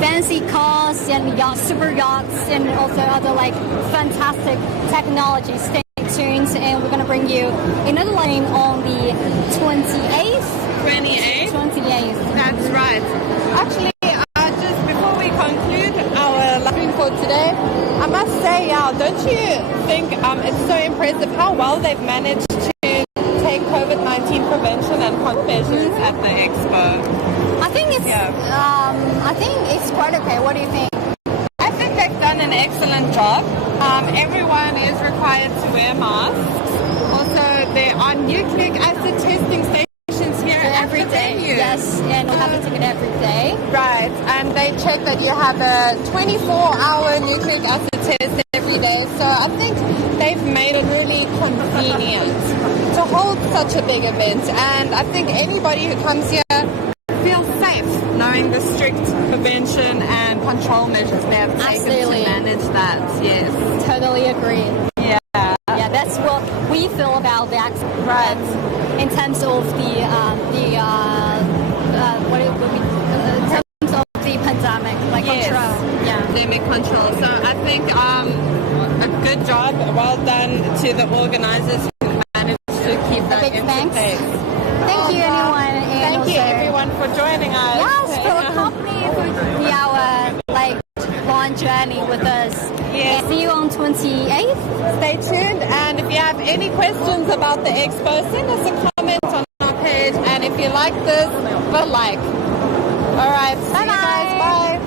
fancy cars and yachts, super yachts, and also other fantastic technology, stay tuned. And we're going to bring you another line on the 28th. 28th. That's right. Actually, just before we conclude our live stream for today, I must say, don't you think it's so impressive how well they've managed to take COVID-19 prevention and control measures at the expo? I think it's quite okay. What do you think? I think they've done an excellent job. Everyone is required to wear masks. Also, there are nucleic acid testing stations here every day. Yes, and we have to take it every day. Right, and they check that you have a 24-hour nucleic acid test every day. So I think they've made it really convenient to hold such a big event. And I think anybody who comes here feels safe knowing the strict prevention and control measures they have taken to manage that. Yes, totally agree. Yeah, that's what we feel about that. Right. In terms of the pandemic, control. Pandemic control. So I think a good job, well done to the organizers who managed to keep that in place. Thank you, anyone. Thank you, everyone, for joining us. Yes, for accompanying our long journey with us. Yes. And see you on 28th. Stay tuned, and if you have any questions about the expo, send us a comment on our page. And if you like this, a like. All right. Bye-bye. Bye.